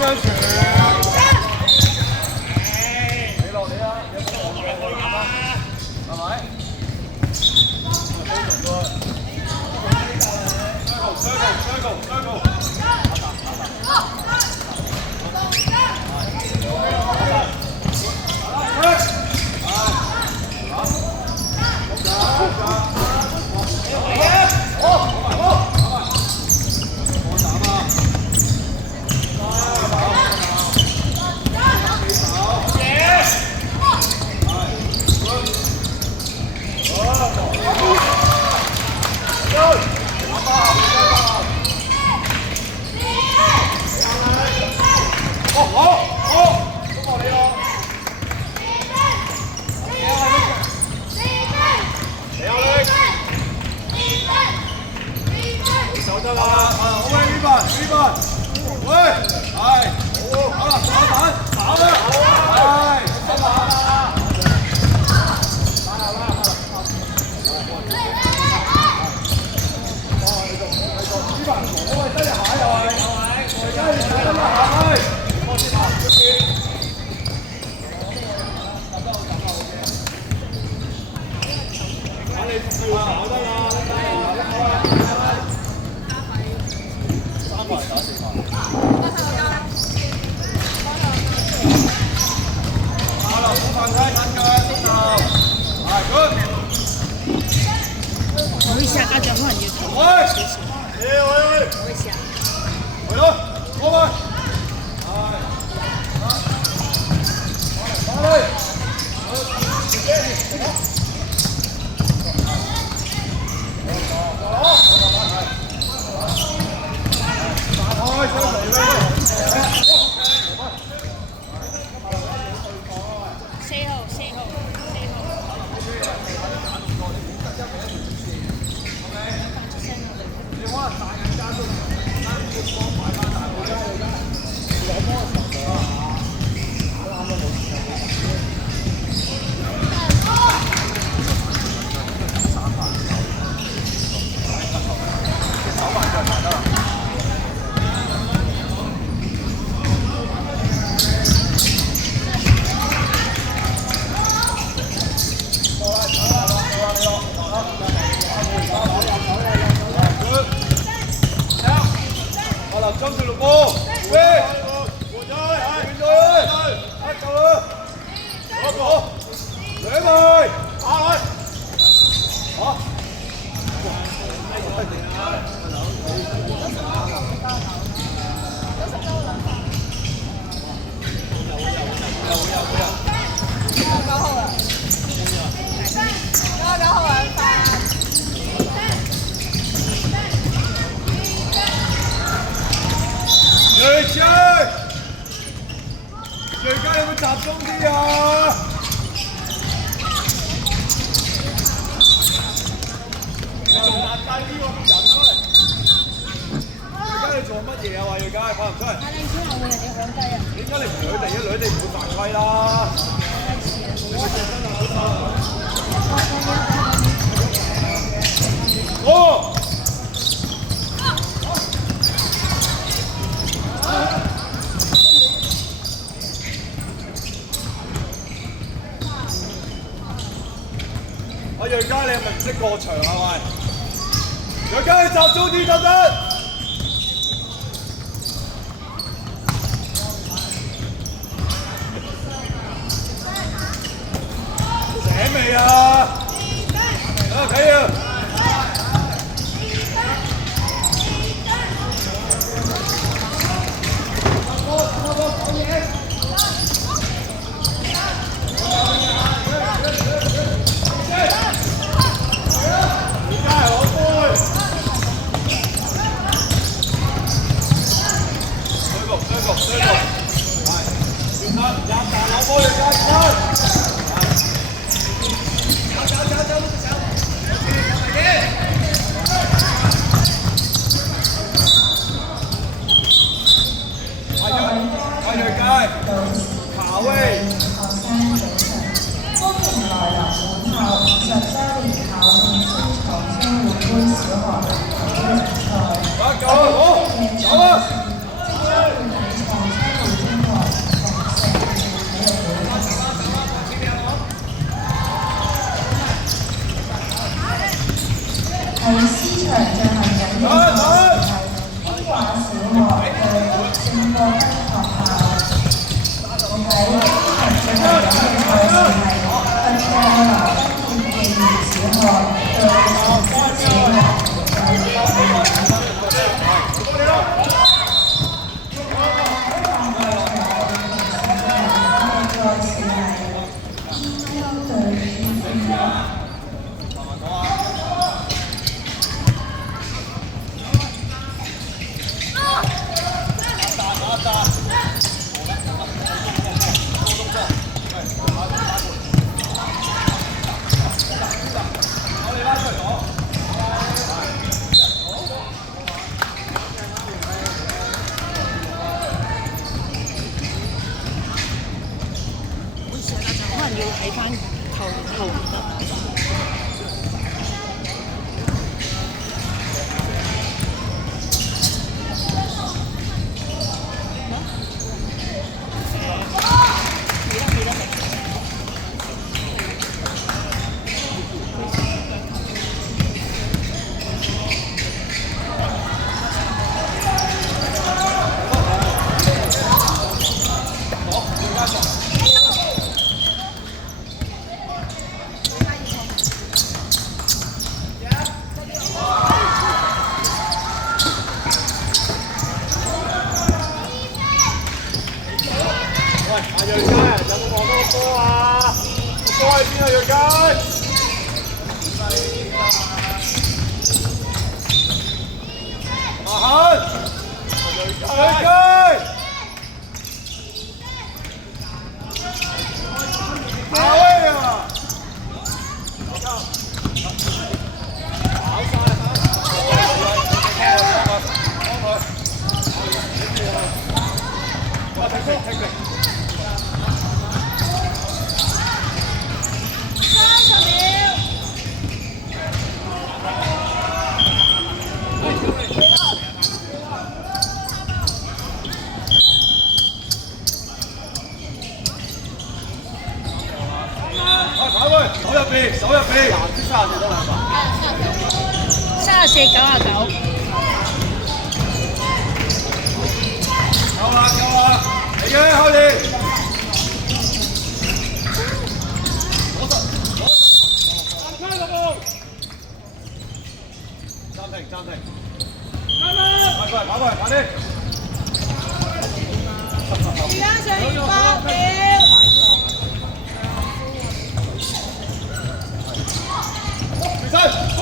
樣傳？你落嚟啦，你幫我落嚟啦，係咪？我一下大家可能就睇。我一下。係咯，過去。打你。Trong từ lục cô, về, của chơi, bên chơi, bắt cầu, có cổ, lấy rồi, rồi, đó, người chơi, người ca有冇集中啲啊？你仲壓低呢個人啊？而家你做乜嘢啊？話而家跑唔出嚟？你先後會人哋響雞啊？點解你唔掠地啊？掠地唔會犯規啦。哦。阿睿佳，你係咪唔識過場啊？喂，睿佳，你集中啲得唔得？醒未啊？睇啊！可能要睇翻後得。阿睿佳，有冇望到個波啊？個波喺邊啊？睿佳！阿肯，睿佳，阿威啊！我睇佢，睇佢。手入邊，藍色34多兩個。34.99。夠啦，夠啦，嚟嘅開始。開六步。暫停。跑過嚟，快啲。而家上8秒。起身，波。